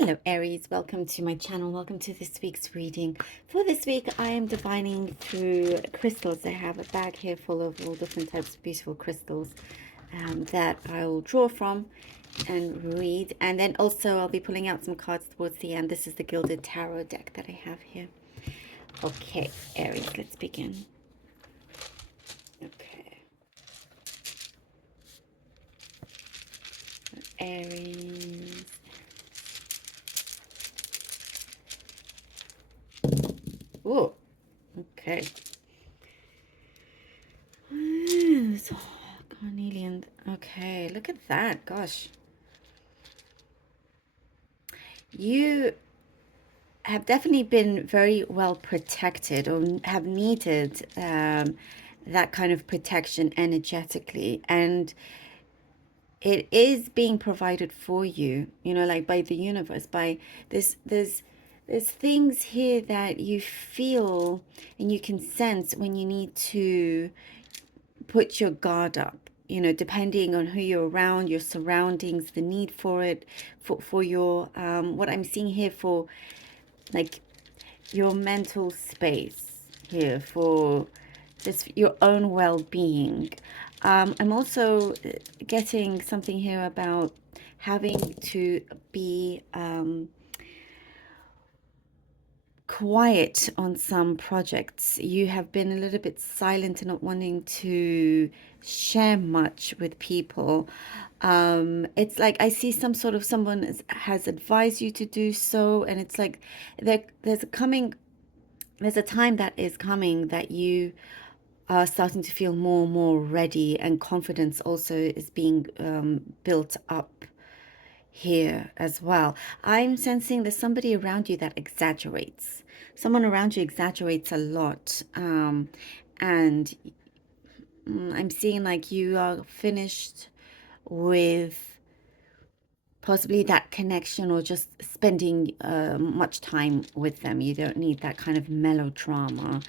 Hello Aries, welcome to my channel. Welcome to this week's reading. For this week, I am divining through crystals. I have a bag here full of all different types of beautiful crystals that I'll draw from and read. And then also I'll be pulling out some cards towards the end. This is the Gilded Tarot deck that I have here. Okay, Aries, let's begin. Okay. Aries. Oh, okay. So, carnelian. Okay, look at that. Gosh. You have definitely been very well protected or have needed that kind of protection energetically. And it is being provided for you, you know, like by the universe, by this, there's things here that you feel and you can sense when you need to put your guard up, you know, depending on who you're around, your surroundings, the need for it, for your what I'm seeing here, for like your mental space here, for just your own well-being. I'm also getting something here about having to be quiet on some projects. You have been a little bit silent and not wanting to share much with people. It's like I see some sort of someone has advised you to do so, and it's like there's a time that is coming that you are starting to feel more and more ready, and confidence also is being built up here as well. I'm sensing there's somebody around you that exaggerates. Someone around you exaggerates a lot. And I'm seeing like you are finished with possibly that connection, or just spending much time with them. You don't need that kind of melodrama.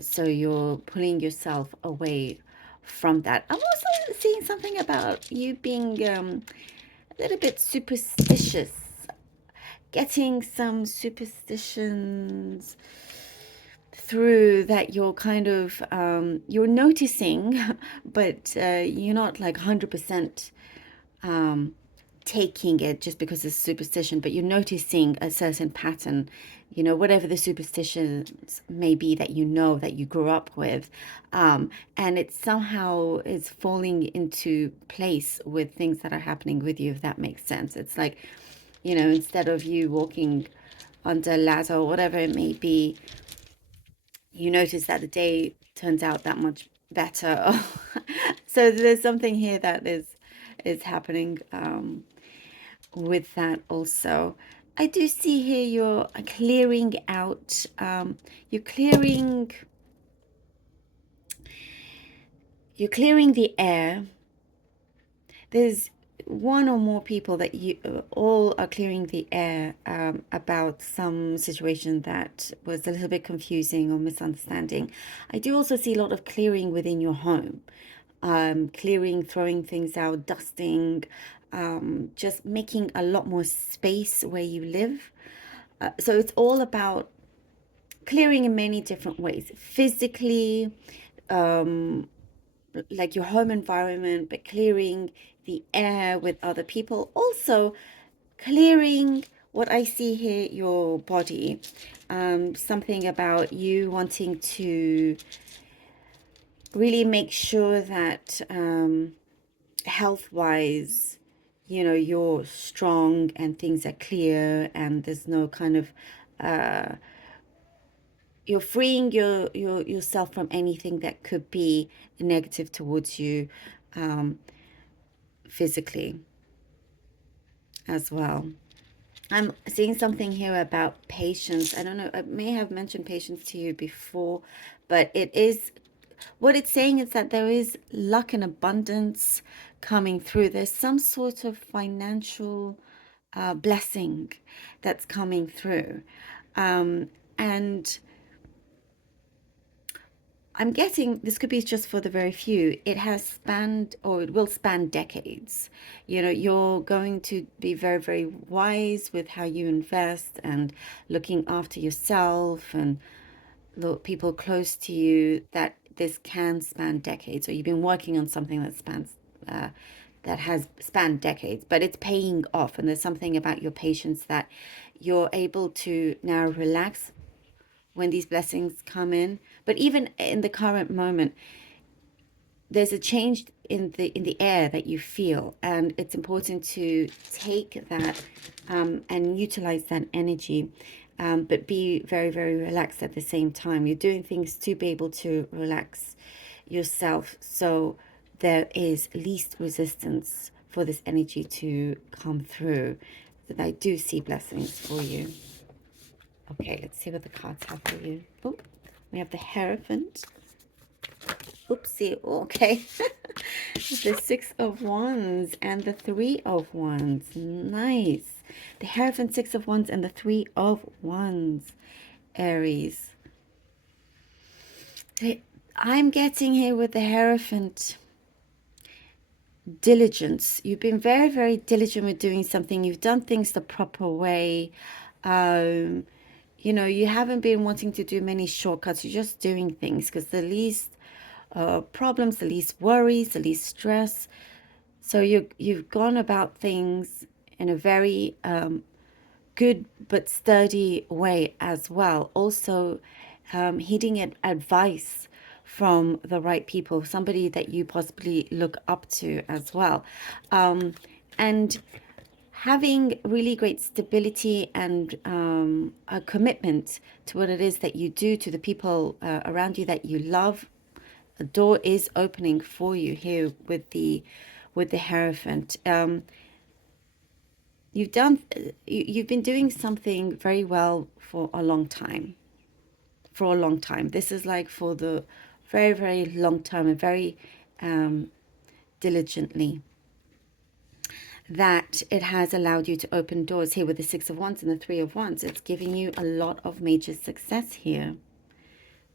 So you're pulling yourself away from that. I'm also seeing something about you being a little bit superstitious, getting some superstitions through that you're kind of you're noticing, but you're not like 100% taking it just because it's superstition, but you're noticing a certain pattern, you know, whatever the superstitions may be that you know that you grew up with, and it somehow is falling into place with things that are happening with you, if that makes sense. It's like, you know, instead of you walking under a ladder or whatever it may be, you notice that the day turns out that much better. So there's something here that is happening with that also. I do see here you're clearing out, you're clearing the air. There's one or more people that you all are clearing the air about some situation that was a little bit confusing or misunderstanding. I do also see a lot of clearing within your home, clearing, throwing things out, dusting, just making a lot more space where you live. So it's all about clearing in many different ways, physically, like your home environment, but clearing the air with other people. Also clearing what I see here, your body. Something about you wanting to really make sure that health-wise, you know, you're strong and things are clear, and there's no kind of you're freeing yourself from anything that could be negative towards you physically as well. I'm seeing something here about patience. I don't know, I may have mentioned patience to you before, but it is, what it's saying is that there is luck and abundance coming through. There's some sort of financial blessing that's coming through. And I'm guessing this could be just for the very few. It has spanned, or it will span decades. You know, you're going to be very, very wise with how you invest and looking after yourself and the people close to you, that this can span decades, or you've been working on something that spans uh, that has spanned decades, but it's paying off. And there's something about your patience that you're able to now relax when these blessings come in. But even in the current moment, there's a change in the air that you feel, and it's important to take that and utilize that energy, but be very, very relaxed at the same time. You're doing things to be able to relax yourself, so there is least resistance for this energy to come through. That I do see blessings for you. Okay, let's see what the cards have for you. Oh, we have the Hierophant. Oopsie, okay. The Six of Wands and the Three of Wands. Nice. The Hierophant, Six of Wands, and the Three of Wands. Aries. I'm getting here with the Hierophant diligence. You've been very, very diligent with doing something. You've done things the proper way. Um, you know, you haven't been wanting to do many shortcuts. You're just doing things because the least problems, the least worries, the least stress. So you've gone about things in a very good but sturdy way as well. Also, heeding advice from the right people, somebody that you possibly look up to as well, and having really great stability and a commitment to what it is that you do, to the people around you that you love. A door is opening for you here with the Hierophant. You've been doing something very well for a long time. For a long time. This is like for the very, very long time, and very diligently, that it has allowed you to open doors here with the Six of Wands and the Three of Wands. It's giving you a lot of major success here.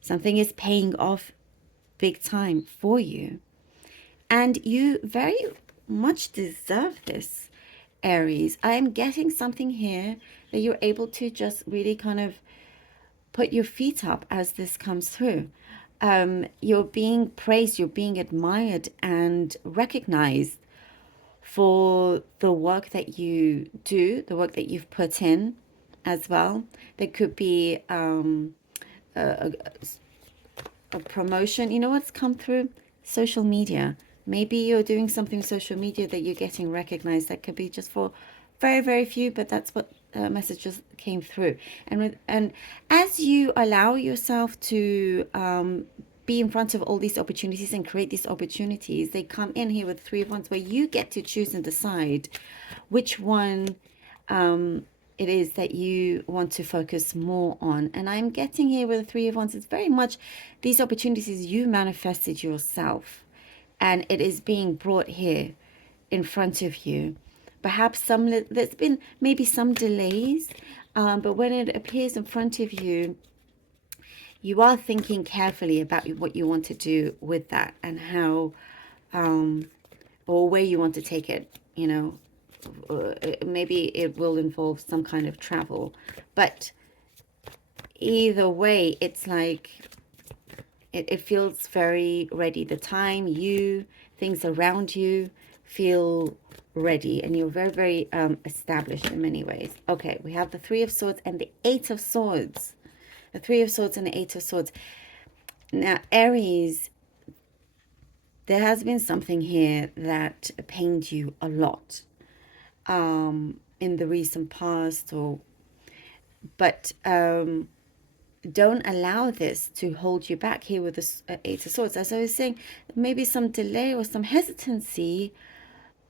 Something is paying off big time for you. And you very much deserve this, Aries. I am getting something here that you're able to just really kind of put your feet up as this comes through. You're being praised, you're being admired and recognized for the work that you do, the work that you've put in as well. There could be a promotion. You know what's come through? Social media. Maybe you're doing something social media that you're getting recognized. That could be just for very, very few, but that's what messages came through. And as you allow yourself to be in front of all these opportunities and create these opportunities, they come in here with Three of Wands, where you get to choose and decide which one it is that you want to focus more on. And I'm getting here with the Three of Wands, it's very much these opportunities you manifested yourself, and it is being brought here in front of you. Perhaps there's been maybe some delays, but when it appears in front of you, you are thinking carefully about what you want to do with that, and how or where you want to take it. You know, maybe it will involve some kind of travel, but either way, it's like it feels very ready. The time, things around you feel ready, and you're very, very established in many ways. Okay, we have the Three of Swords and the Eight of Swords. The Three of Swords and the Eight of Swords. Now, Aries, there has been something here that pained you a lot in the recent past, but don't allow this to hold you back here with the Eight of Swords. As I was saying, maybe some delay or some hesitancy,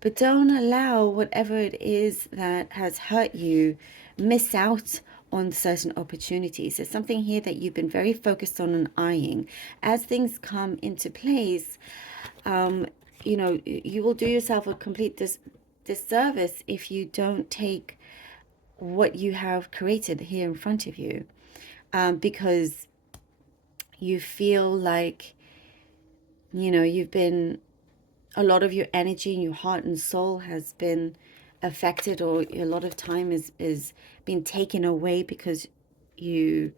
but don't allow whatever it is that has hurt you miss out on certain opportunities. There's something here that you've been very focused on and eyeing. As things come into place, you know, you will do yourself a complete disservice if you don't take what you have created here in front of you, because you feel like, you've been, a lot of your energy and your heart and soul has been affected, or a lot of time is been taken away because you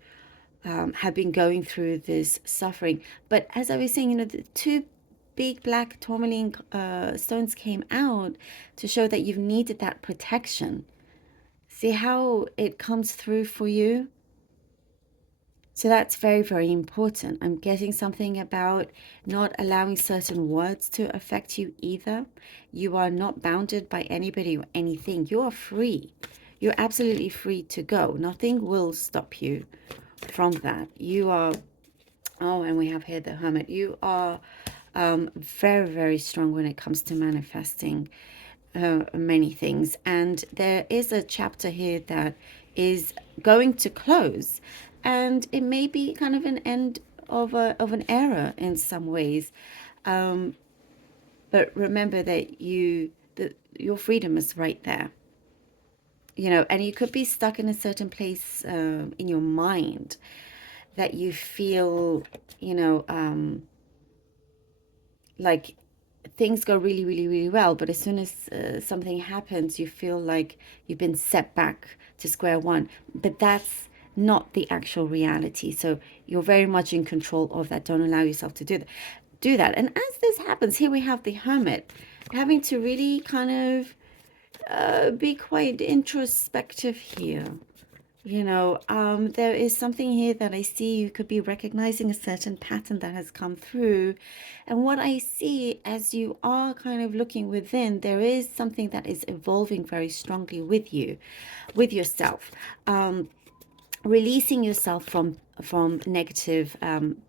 have been going through this suffering. But as I was saying, the two big black tourmaline stones came out to show that you've needed that protection. See how it comes through for you? So that's very, very important. I'm getting something about not allowing certain words to affect you either. You are not bounded by anybody or anything. You are free. You're absolutely free to go. Nothing will stop you from that. You are, oh, and we have here the Hermit. You are very, very strong when it comes to manifesting many things. And there is a chapter here that is going to close, and it may be kind of an end of an era in some ways. But remember that your freedom is right there. And you could be stuck in a certain place in your mind that you feel, like things go really, really, really well, but as soon as something happens, you feel like you've been set back to square one. But that's not the actual reality. So you're very much in control of that. Don't allow yourself to do that. And as this happens, here we have the Hermit having to really kind of be quite introspective here. There is something here that I see. You could be recognizing a certain pattern that has come through. And what I see as you are kind of looking within, there is something that is evolving very strongly with you, with yourself. Releasing yourself from negative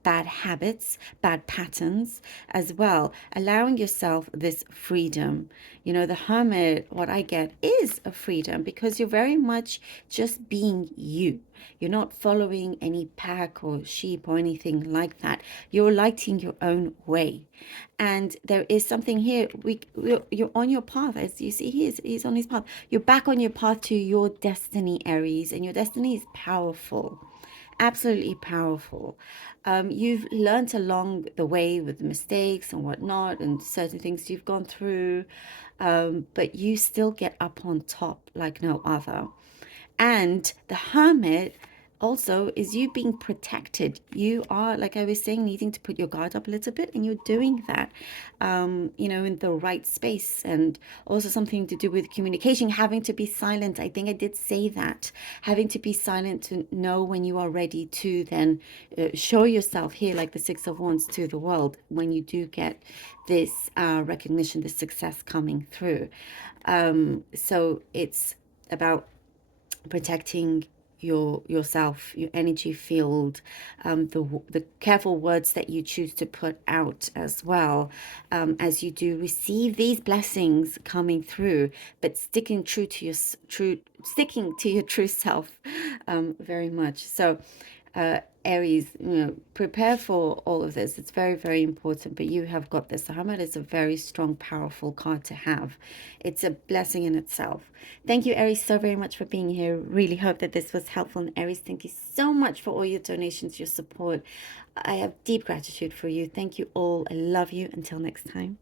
bad habits, bad patterns as well, allowing yourself this freedom. The Hermit, what I get is a freedom, because you're very much just being you. You're not following any pack or sheep or anything like that. You're lighting your own way. And there is something here. You're on your path. As you see, he's on his path. You're back on your path to your destiny, Aries, and your destiny is powerful, absolutely powerful. You've learned along the way with mistakes and whatnot, and certain things you've gone through, but you still get up on top like no other. And the Hermit also is you being protected. You are, like I was saying, needing to put your guard up a little bit, and you're doing that, in the right space. And also something to do with communication, having to be silent. I think I did say that, having to be silent to know when you are ready to then show yourself here, like the Six of Wands, to the world when you do get this recognition, this success coming through. So it's about protecting yourself, your energy field, the careful words that you choose to put out as well, as you do receive these blessings coming through, but sticking to your true self, very much. So Aries, prepare for all of this. It's very, very important, but you have got this. The Hermit is a very strong, powerful card to have. It's a blessing in itself. Thank you, Aries, so very much for being here. Really hope that this was helpful. And Aries, thank you so much for all your donations, your support. I have deep gratitude for you. Thank you all. I love you. Until next time.